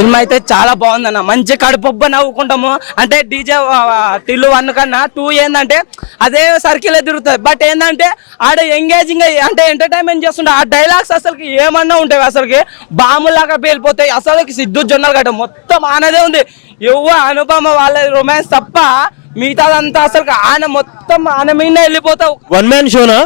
Cinema అయితే చాలా బాగుందన్న. మంచి కడుపొబ్బ నవ్వుకుంటాము. అంటే డీజే టిల్లు వన్ కన్నా టూ ఏంటంటే అదే సర్కిల్ తిరుగుతుంది. బట్ ఏంటంటే ఆడ ఎంగేజింగ్ అంటే ఎంటర్టైన్మెంట్ చేస్తుంటే ఆ డైలాగ్స్ అసలుకి ఏమన్నా ఉంటాయి అసలుకి? బాములాగా పేలిపోతాయి. అసలుకి సిద్ధు జొన్నలు గడ్డ మొత్తం ఆనదే ఉంది. ఎవ్వ అనుపమ వాళ్ళ రొమాన్స్ తప్ప మిగతాదంతా అసలు ఆన మొత్తం ఆన మీద వెళ్ళిపోతావు. వన్ మ్యాన్ షోనా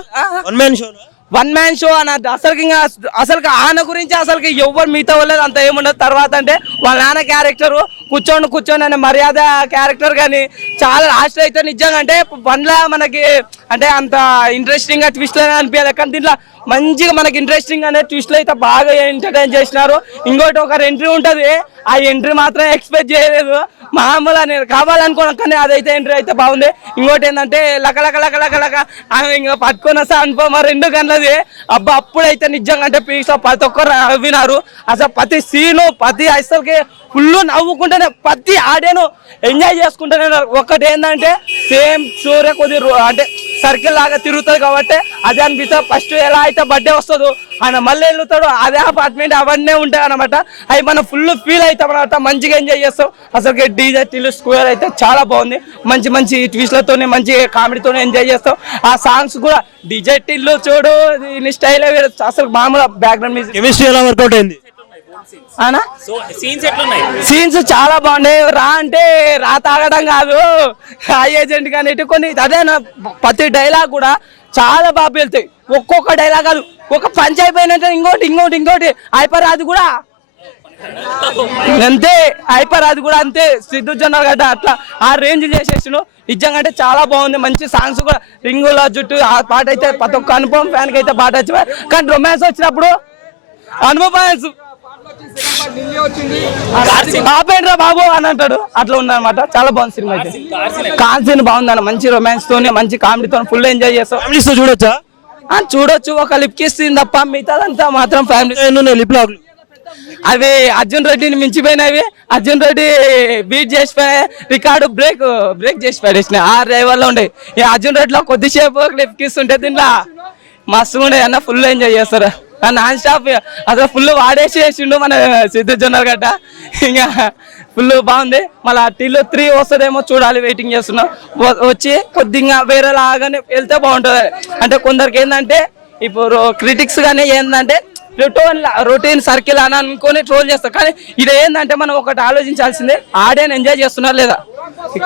వన్ మ్యాన్ షోనా వన్ మ్యాన్ షో అని అసలుకి ఇంకా అసలు ఆయన గురించి అసలుకి ఎవ్వరు మిగతా వాళ్ళది అంత ఏముండదు. తర్వాత అంటే వాళ్ళ నాన్న క్యారెక్టర్ కూర్చోండి కూర్చోండి అనే మర్యాద క్యారెక్టర్ కానీ చాలా లాస్ట్ అయితే నిజంగా అంటే వన్లా మనకి అంటే అంత ఇంట్రెస్టింగ్గా ట్విస్ట్ అనిపించదు కానీ దీంట్లో మంచిగా మనకి ఇంట్రెస్టింగ్ అనే ట్విస్ట్లు అయితే బాగా ఎంటర్టైన్ చేసినారు. ఇంకోటి ఒక ఎంట్రీ ఉంటుంది. ఆ ఎంట్రీ మాత్రం ఎక్స్పెక్ట్ చేయలేదు. మామూలు నేను కావాలనుకున్నాను కానీ అదైతే ఎంట్రీ అయితే బాగుంది. ఇంకోటి ఏంటంటే లక లక లక లక లక ఆమె ఇంకా పట్టుకొని వస్తా మరి రెండు గంటలది. అబ్బా అప్పుడైతే నిజంగా అంటే పీస్ ప్రతి ఒక్కరు నవ్వినారు. అసలు ప్రతి సీను ప్రతి అసలుకి ఫుల్ నవ్వుకుంటేనే ప్రతి ఆడేను ఎంజాయ్ చేసుకుంటూనే ఒకటి ఏంటంటే సేమ్ సూర్య కొద్ది అంటే సర్కిల్ లాగా తిరుగుతుంది కాబట్టి అదే అనిపిస్తుంది. ఫస్ట్ ఎలా అయితే బర్త్డే వస్తుందో ఆయన మళ్ళీ వెళ్తాడు అదే అపార్ట్మెంట్ అవన్నీ ఉంటాయి అనమాట అవి మనం ఫుల్ ఫీల్ అవుతాం అనమాట మంచిగా ఎంజాయ్ చేస్తాం. అసలు డీజే టిల్ స్క్వేర్ అయితే చాలా బాగుంది. మంచి మంచి ట్విస్ట్లతో మంచి కామెడీతోనే ఎంజాయ్ చేస్తాం. ఆ సాంగ్స్ కూడా డీజే టిల్లు చూడు దీని స్టైల్ అసలు మామూలు బ్యాక్గ్రౌండ్ మ్యూజిక్ కెమిస్ట్రీ ఎలా వర్కౌట్ అయింది? అనా? సీన్స్ చాలా బాగున్నాయి. రా అంటే రా తాగడం కాదు. ఆ ఏజెంట్ కానీ కొన్ని అదే ప్రతి డైలాగ్ కూడా చాలా బాగా వెళ్తాయి ఒక్కొక్క డైలాగ్ కాదు. ఒక పంచ్ అయిపోయినట్టు ఇంకోటి ఇంకోటి ఇంకోటి అయిపోయి అది కూడా. అంతే అయిపోయి అది కూడా అంతే. సిద్ధు జొన్నలు గడ్డ అట్లా ఆ రేంజ్ చేసేసిన నిజంగా అంటే చాలా బాగుంది. మంచి సాంగ్స్ కూడా. రింగుల జుట్టు ఆ పాట అయితే ప్రతి ఒక్క అనుభవం ఫ్యాన్కి అయితే పాట వచ్చి కానీ రొమాన్స్ వచ్చినప్పుడు అనుభవం ఆపేండ్రా బాబు అని అంటాడు. అట్లా ఉందన్నమాట. చాలా బాగుంది సినిమా అయితే. కాన్ సీన్ బాగుందన్న మంచి రొమాన్స్ తోనే మంచి కామెడీతో ఫుల్ ఎంజాయ్ చేస్తాం చూడొచ్చా? ఆ, చూడొచ్చు. ఒక లిప్ కిస్ సీన్ తప్ప మిగతాదంతా మాత్రం ఫ్యామిలీ లిప్ అవి అర్జున్ రెడ్డిని మించిపోయినవి అర్జున్ రెడ్డి బీట్ చేసిపోయి రికార్డు బ్రేక్ బ్రేక్ చేసి పడేసిన ఆ డ్రైవర్లో ఉండే. ఈ అర్జున్ రెడ్డిలో కొద్దిసేపు లిప్ కిస్ ఉంటే దీంట్లో మస్తు ఉండే అన్న ఫుల్ ఎంజాయ్ చేస్తారు? నాన్ స్టాప్ అసలు ఫుల్ వాడేసి వేసిండు మన సిద్ధు జొన్నలు గడ్డ. ఇంకా ఫుల్ బాగుంది. మళ్ళీ టీలో త్రీ వస్తుందేమో చూడాలి వెయిటింగ్ చేస్తున్నాం. వచ్చి కొద్దిగా వేరే లాగానే వెళ్తే బాగుంటుంది. అంటే కొందరికి ఏంటంటే ఇప్పుడు క్రిటిక్స్ కానీ ఏంటంటే రొటీన్ రొటీన్ సర్కిల్ అని అనుకొని ట్రోల్ చేస్తారు. కానీ ఇది ఏంటంటే మనం ఒకటి ఆలోచించాల్సిందే ఆడియన్ ఎంజాయ్ చేస్తున్నారు లేదా?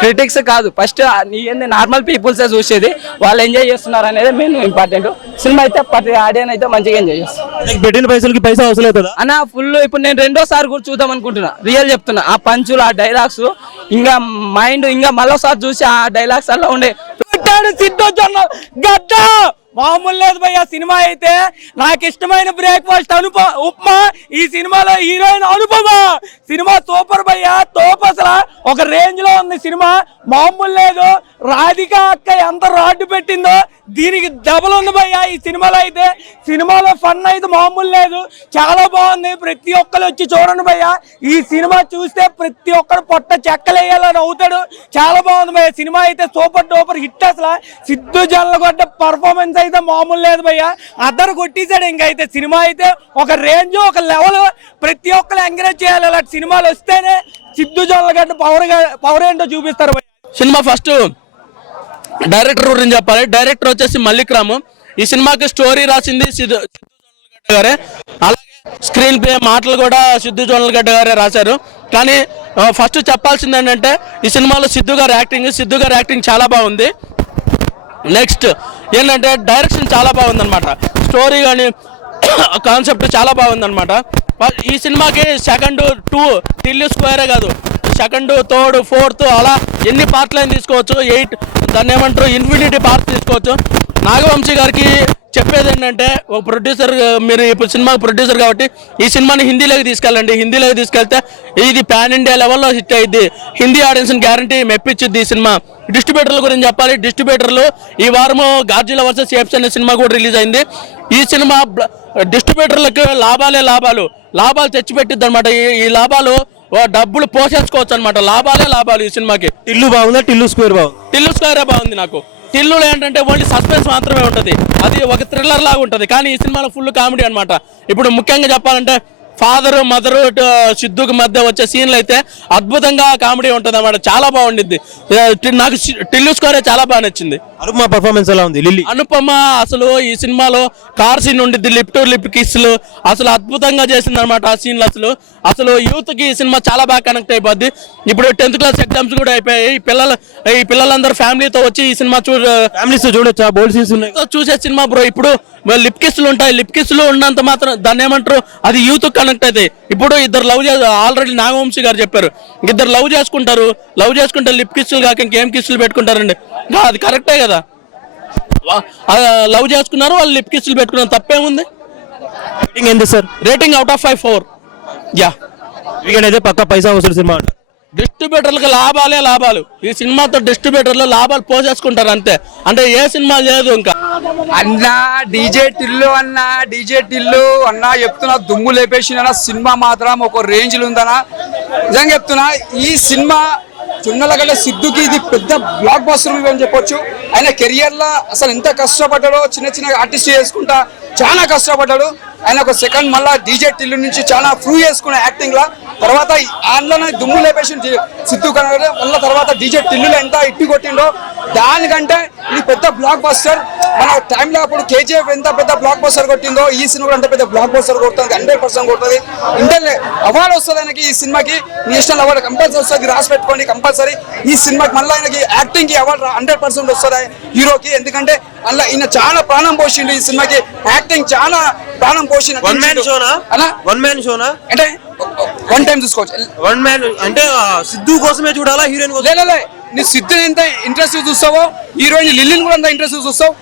క్రిటిక్స్ కాదు ఫస్ట్ నీ ఏంది నార్మల్ పీపుల్సే చూసేది వాళ్ళు ఎంజాయ్ చేస్తున్నారు అనేది మెయిన్ ఇంపార్టెంట్ సినిమా అయితే ప్రతి ఆడియన్ అయితే మంచిగా ఎంజాయ్ చేస్తారు. పెట్టిన పైసలకి పైసా అవసరం అవుతుందా అన్న ఫుల్ ఇప్పుడు నేను రెండోసారి కూడా చూద్దాం అనుకుంటున్నా. రియల్ చెప్తున్నా. ఆ పంచులు ఆ డైలాగ్స్ ఇంకా మైండ్ ఇంకా మరోసారి చూసి ఆ డైలాగ్స్ అలా ఉండే. సిద్ధొచ్చన్న గడ్డ మామూలు లేదు భయ్య సినిమా అయితే నాకు ఇష్టమైన బ్రేక్ఫాస్ట్ అనుప ఉప్మా ఈ సినిమాలో హీరోయిన్ అనుపమ. సినిమా సూపర్ భయ్య తోపసల ఒక రేంజ్లో ఉంది సినిమా. మామూలు లేదు. రాధిక అక్క ఎంత రాడ్డు పెట్టిందో దీనికి డబల్ ఉంది భయ్యా ఈ సినిమాలో అయితే. సినిమాలో ఫన్ అయితే మామూలు లేదు. చాలా బాగుంది. ప్రతి ఒక్కరు వచ్చి చూడండి భయ్యా. ఈ సినిమా చూస్తే ప్రతి ఒక్కరు పొట్ట చెక్కలేయాలని అవుతాడు. చాలా బాగుంది భయ్య. సినిమా అయితే సూపర్ డూపర్ హిట్ అసలు. సిద్ధు జల్లగొడ్డ పర్ఫార్మెన్స్ అయితే మామూలు లేదు భయ్యా. అద్దరు కొట్టేశాడు ఇంకైతే సినిమా అయితే ఒక రేంజ్ ఒక లెవెల్ ప్రతి ఒక్కరు ఎంకరేజ్ చేయాలి. అలాంటి సినిమాలు వస్తేనే సిద్ధు జల్లగడ్డ పవర్ పవర్ ఏంటో చూపిస్తారు భయ్య. సినిమా ఫస్ట్ డైరెక్టర్ గురించి చెప్పాలి. డైరెక్టర్ వచ్చేసి మల్లిక్ రాము ఈ సినిమాకి స్టోరీ రాసింది సిద్ధు సిద్ధు గారే. అలాగే స్క్రీన్ ప్లే మాటలు కూడా సిద్ధు గడ్డ గారే రాశారు. కానీ ఫస్ట్ చెప్పాల్సింది ఏంటంటే ఈ సినిమాలో సిద్ధు గారు యాక్టింగ్ సిద్ధు గారు యాక్టింగ్ చాలా బాగుంది. నెక్స్ట్ ఏంటంటే డైరెక్షన్ చాలా బాగుందన్నమాట. స్టోరీ కానీ కాన్సెప్ట్ చాలా బాగుందన్నమాట. ఈ సినిమాకి సెకండ్ టూ టిల్లు స్క్వేరే కాదు. సెకండ్ థర్డ్ ఫోర్త్ అలా ఎన్ని పార్ట్లు అయినా తీసుకోవచ్చు? ఎయిట్ దాన్ని ఏమంటారు? ఇన్ఫినిటీ పార్క్ తీసుకోవచ్చు. నాగవంశీ గారికి చెప్పేది ఏంటంటే ఒక ప్రొడ్యూసర్ మీరు ఇప్పుడు సినిమా ప్రొడ్యూసర్ కాబట్టి ఈ సినిమాని హిందీలోకి తీసుకెళ్ళండి. హిందీలోకి తీసుకెళ్తే ఇది పాన్ ఇండియా లెవెల్లో హిట్ అయ్యింది హిందీ ఆడియన్స్ని గ్యారంటీ మెప్పించుద్ది ఈ సినిమా. డిస్ట్రిబ్యూటర్ల గురించి చెప్పాలి. డిస్ట్రిబ్యూటర్లు ఈ వారము గార్జీల వర్సెస్ ఏప్స్ అనే సినిమా కూడా రిలీజ్ అయింది. ఈ సినిమా డిస్ట్రిబ్యూటర్లకు లాభాలే లాభాలు. లాభాలు తెచ్చిపెట్టిద్ది అనమాట ఈ లాభాలు డబ్బులు పోషించుకోవచ్చు అనమాట లాభాలే లాభాలు ఈ సినిమాకి. టిల్లు బాగుందా? టిల్లు స్క్వేర్ బాగుంది టిల్లు స్క్వేరే బాగుంది నాకు. టిల్లులో ఏంటంటే ఓన్లీ సస్పెన్స్ మాత్రమే ఉంటుంది. అది ఒక థ్రిల్లర్ లాగా ఉంటుంది. కానీ ఈ సినిమాలో ఫుల్ కామెడీ అన్నమాట. ఇప్పుడు ముఖ్యంగా చెప్పాలంటే ఫాదర్ మదర్ సిద్ధుకి మధ్య వచ్చే సీన్లు అయితే అద్భుతంగా కామెడీ ఉంటుంది అన్నమాట చాలా బాగుండిద్ది. నాకు టిల్లు స్కోరే చాలా బాగా నచ్చింది. అనుపమ పర్ఫార్మెన్స్ ఎలా ఉంది? లిల్లీ? అనుపమ అసలు ఈ సినిమాలో కార్ సీన్ ఉండిద్ది లిప్ టు లిప్ కిస్లు. అసలు అద్భుతంగా చేసింది అనమాట ఆ సీన్లు అసలు. అసలు యూత్కి ఈ సినిమా చాలా బాగా కనెక్ట్ అయిపోద్ది. ఇప్పుడు టెన్త్ క్లాస్ ఎగ్జామ్స్ కూడా అయిపోయాయి. ఈ పిల్లలు ఈ పిల్లలందరూ ఫ్యామిలీతో వచ్చి ఈ సినిమా చూ ఫ్యామిలీస్ చూడొచ్చా? బోల్డ్ సీన్స్ ఉన్నాయి. చూసే సినిమా బ్రో ఇప్పుడు లిప్ కిస్లు ఉంటాయి. లిప్ కిస్లు ఉన్నంత మాత్రం దాన్ని ఏమంటారు? అది యూత్ కనెక్ట్ అవుతాయి ఇప్పుడు ఇద్దరు లవ్ చే ఆల్రెడీ నాగవంశీ గారు చెప్పారు. ఇద్దరు లవ్ చేసుకుంటారు. లవ్ చేసుకుంటే లిప్ కిస్లు కాక ఇంకేం కిస్లు పెట్టుకుంటారండి? అది కరెక్టే కదా. లవ్ చేసుకున్నారు వాళ్ళు లిప్ కిస్లు పెట్టుకున్నారు తప్పేముంది? రేటింగ్ ఎంత sir? Rating out of five four yeah. Weekend అయితే పక్కా పైసా వసూలు సినిమా డిస్ట్రిబ్యూటర్లకు లాభాలే లాభాలు. ఈ సినిమాతో డిస్ట్రిబ్యూటర్లు లాభాలు పోసేసుకుంటారు అంతే. అంటే ఏ సినిమా లేదు ఇంకా. అన్న డీజే టిల్లు అన్న డీజే టిల్లు అన్న చెప్తున్నా దుమ్ము లేపేసిన సినిమా మాత్రం ఒక రేంజ్లో ఉందన్న. నిజంగా చెప్తున్నా ఈ సినిమా చున్నలగడ్డ సిద్ధుకి ఇది పెద్ద బ్లాక్ బస్టర్ మూవీ అని చెప్పొచ్చు. ఆయన కెరియర్లో అసలు ఎంత కష్టపడ్డాడో చిన్న చిన్న ఆర్టిస్ట్ చేసుకుంటా చాలా కష్టపడ్డాడు. ఆయన ఒక సెకండ్ మళ్ళా డీజే టిల్లు నుంచి చాలా ప్రూవ్ చేసుకున్న యాక్టింగ్ లా. తర్వాత అందులోనే దుమ్ము లేపేసి సిద్ధు కనగడ మళ్ళీ తర్వాత డీజే టిల్లులో ఎంత ఇట్టి కొట్టిండో దానికంటే ఇది పెద్ద బ్లాక్ బస్టర్ మన టైంలో అప్పుడు కేజీఎఫ్ ఎంత పెద్ద బ్లాక్ బస్టర్ కొట్టిందో ఈ సినిమా అంత పెద్ద బ్లాక్ బస్టర్ కొడుతుంది హండ్రెడ్ పర్సెంట్ కొడుతుంది. ఇంటర్ అవార్డు వస్తుంది ఆయనకి ఈ సినిమాకి. నేషనల్ అవార్డు కంపల్సరీ వస్తుంది రాసి పెట్టుకోండి కంపల్సరీ ఈ సినిమాకి మళ్ళీ ఆయనకి యాక్టింగ్కి అవార్డు హండ్రెడ్ పర్సెంట్ వస్తుంది హీరోకి. ఎందుకంటే అందులో ఈయన చాలా ప్రాణం పోసిండు ఈ సినిమాకి. యాక్టింగ్ చాలా ప్రాణం పోసిన వన్ మ్యాన్ షోనా అలా? వన్ మ్యాన్ షోనా అంటే వన్ టైం చూసుకోవచ్చు. వన్ మ్యాన్ అంటే సిద్ధు కోసమే చూడాలా హీరోయిన్ కోసం. నీ సిద్ధుని ఎంత ఇంట్రెస్ట్ చూస్తావో? హీరోయిన్ లిల్లీని కూడా అంత ఇంట్రెస్ట్ చూస్తావు?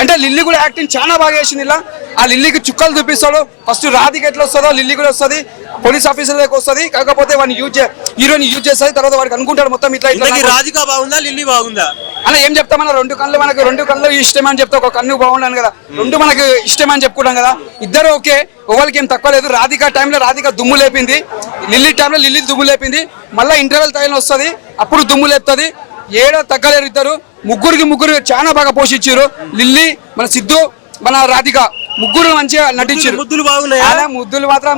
అంటే లిల్లీ కూడా యాక్టింగ్ చాలా బాగా చేసింది ఇలా. ఆ లిల్లీకి చుక్కలు చూపిస్తాడు. ఫస్ట్ రాధికి ఎట్లా వస్తుందో లిల్లీ కూడా వస్తుంది. పోలీస్ ఆఫీసర్ దగ్గర వస్తుంది. కాకపోతే వాడిని యూజ్ హీరోయిన్ యూజ్ చేస్తుంది. తర్వాత వాడికి అనుకుంటాడు మొత్తం ఇట్లా రాధిక బాగుందా లిల్లీ బాగుందా? అలా ఏం చెప్తామన్నా? రెండు కళ్ళు మనకు రెండు కళ్ళు ఇష్టం అని చెప్తే ఒక కన్ను బాగుండాను కదా. రెండు మనకు ఇష్టం అని చెప్పుకుంటాం కదా. ఇద్దరు ఓకే ఓవల్కి ఏం తక్కువ లేదు. రాధిక టైంలో రాధిక దుమ్ము లేపింది. లిల్లీ టైంలో లిల్లీ దుమ్ము లేపింది. మళ్ళీ ఇంటర్వెల్ టైంలో వస్తుంది. అప్పుడు దుమ్ము లేపుతుంది. ఏడో తగ్గలేరు ఇద్దరు. ముగ్గురికి ముగ్గురు చాలా బాగా పోషించారు లిల్లీ మన సిద్ధు మన రాధిక ముగ్గురు మంచిగా నటించారు ముద్దులు బాగున్నాయా? ముద్దులు మాత్రం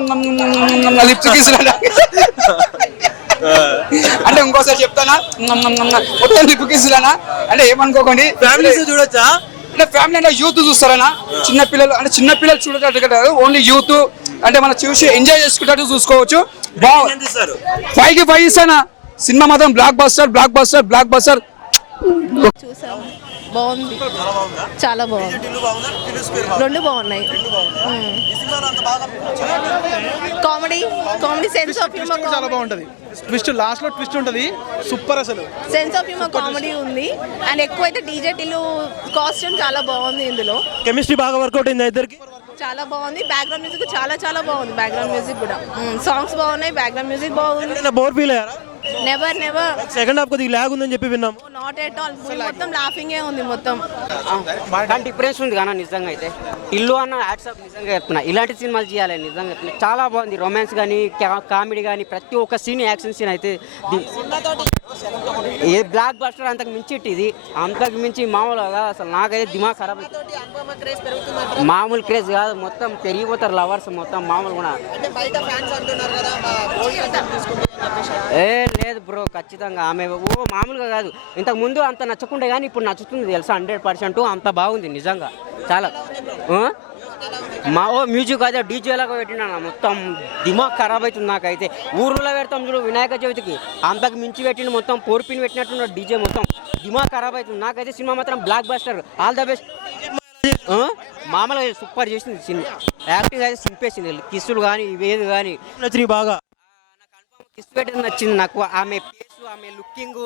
లిప్స్ అంటే ఇంకోసారి చెప్తానా? మొత్తం లిప్ అంటే ఏమనుకోకండి? ఫ్యామిలీస్ చూడొచ్చా? అంటే ఫ్యామిలీ అంటే యూత్ చూస్తారనా? చిన్న పిల్లలు అంటే చిన్న పిల్లలు చూడేటట్టు కాదు? ఓన్లీ యూత్ అంటే మనం చూసి ఎంజాయ్ చేసుకునేటట్టు చూసుకోవచ్చు. బాగు ఎంత ఇస్తారు? ఫైవ్కి ఫైవ్ ఇస్తానా? సినిమా మాత్రం blockbuster blockbuster blockbuster చూసాము. బాగుంది. చాలా బాగుంది? రెండు బాగున్నాయి. Comedy comedy sense of humour చాలా బాగుంటది. ట్విస్ట్ లాస్ట్లో ట్విస్ట్ ఉంటది. సూపర్ అసలు. సెన్స్ ఆఫ్ హ్యూమర్ కామెడీ ఉంది. అండ్ ఎక్కువైతే డీజే టిల్లు కాస్ట్యూమ్ చాలా బాగుంది ఇందులో. కెమిస్ట్రీ బాగా వర్కౌట్ అయింది ఇద్దరికి? చాలా బాగుంది. బ్యాక్గ్రౌండ్ మ్యూజిక్ చాలా చాలా బాగుంది. బ్యాక్గ్రౌండ్ మ్యూజిక్ కూడా. సాంగ్స్ బాగున్నాయి. బ్యాక్గ్రౌండ్ మ్యూజిక్ బాగుంది. బోర్ ఫీల్ అయ్యారా? నెవర్ నెవర్ సెకండ్ హాఫ్ కొద్దిగా ల్యాగ్ ఉందని చెప్పి విన్నాము నాట్ ఎట్ ఆల్ మొత్తం లాఫింగే ఉంది మొత్తం. కానీ డిఫరెన్స్ ఉంది కానీ నిజంగా అయితే. ఇల్లు అన్న యాడ్సప్ నిజంగా చెప్తున్నా ఇలాంటి సినిమాలు చేయాలి నిజంగా చెప్తున్నా చాలా బాగుంది. రొమాన్స్ కానీ కామెడీ కానీ ప్రతి ఒక్క సీన్ యాక్షన్ సీన్ అయితే ఏ బ్లాక్ బస్టర్ అంతకు మించి ఇది? అంతకు మించి మామూలుగా అసలు నాకైతే దిమాగ్ ఖరాబ్ అవుతుంది. మామూలు క్రేజ్ కాదు. మొత్తం పెరిగిపోతారు లవర్స్ మొత్తం మామూలు కూడా. ఏ లేదు. బ్రో ఖచ్చితంగా. ఆమె ఓ మామూలుగా కాదు. ఇంతకు ముందు అంత నచ్చకుండే కానీ ఇప్పుడు నచ్చుతుంది తెలుసా? హండ్రెడ్ పర్సెంట్ అంత బాగుంది నిజంగా. చాలా. మా ఓ మ్యూజిక్ అయితే డీజే లాగా పెట్టినా మొత్తం. దిమాగ్ ఖరాబ్ అవుతుంది నాకైతే. ఊర్లో పెడతాం చూడు వినాయక చవితికి. అంతకు మించి పెట్టిన మొత్తం పోర్పిని పెట్టినట్టున్నాడు డీజే మొత్తం. దిమాగ్ ఖరాబ్ అవుతుంది. నాకైతే సినిమా మాత్రం block buster. All the best. మామూలుగా సూపర్ చేసింది సినిమా. యాక్టింగ్ అయితే సింపేసింది కిస్సులు కానీ ఇవేది కానీ నచ్చినాయి బాగా. పెట్టడం నచ్చింది నాకు. ఆమె ఫేస్ ఆమె లుకింగ్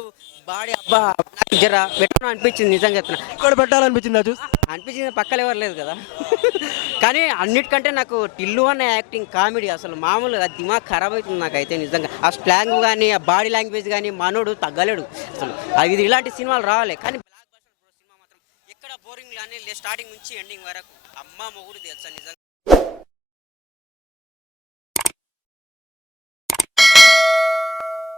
బాడీ అబ్బా నాకు జర పెట్టడం అనిపించింది నిజంగా చెప్తున్నా. ఇక్కడ పెట్టాలనిపించిందా చూసి అనిపించింది పక్కన ఎవరు లేదు కదా. కానీ అన్నిటికంటే నాకు టిల్లు అన్న యాక్టింగ్ కామెడీ అసలు మామూలుగా దిమాగ్ ఖరాబ్ అవుతుంది నాకైతే నిజంగా. ఆ స్లాంగ్ కానీ ఆ బాడీ లాంగ్వేజ్ కానీ మనోడు తగ్గలేడు. అసలు అది ఇలాంటి సినిమాలు రావాలి. కానీ బ్లాక్ బస్టర్ సినిమా మాత్రం ఎక్కడ బోరింగ్ కానీ స్టార్టింగ్ నుంచి ఎండింగ్ వరకు. అమ్మ మొగుడు తెలుసా నిజంగా?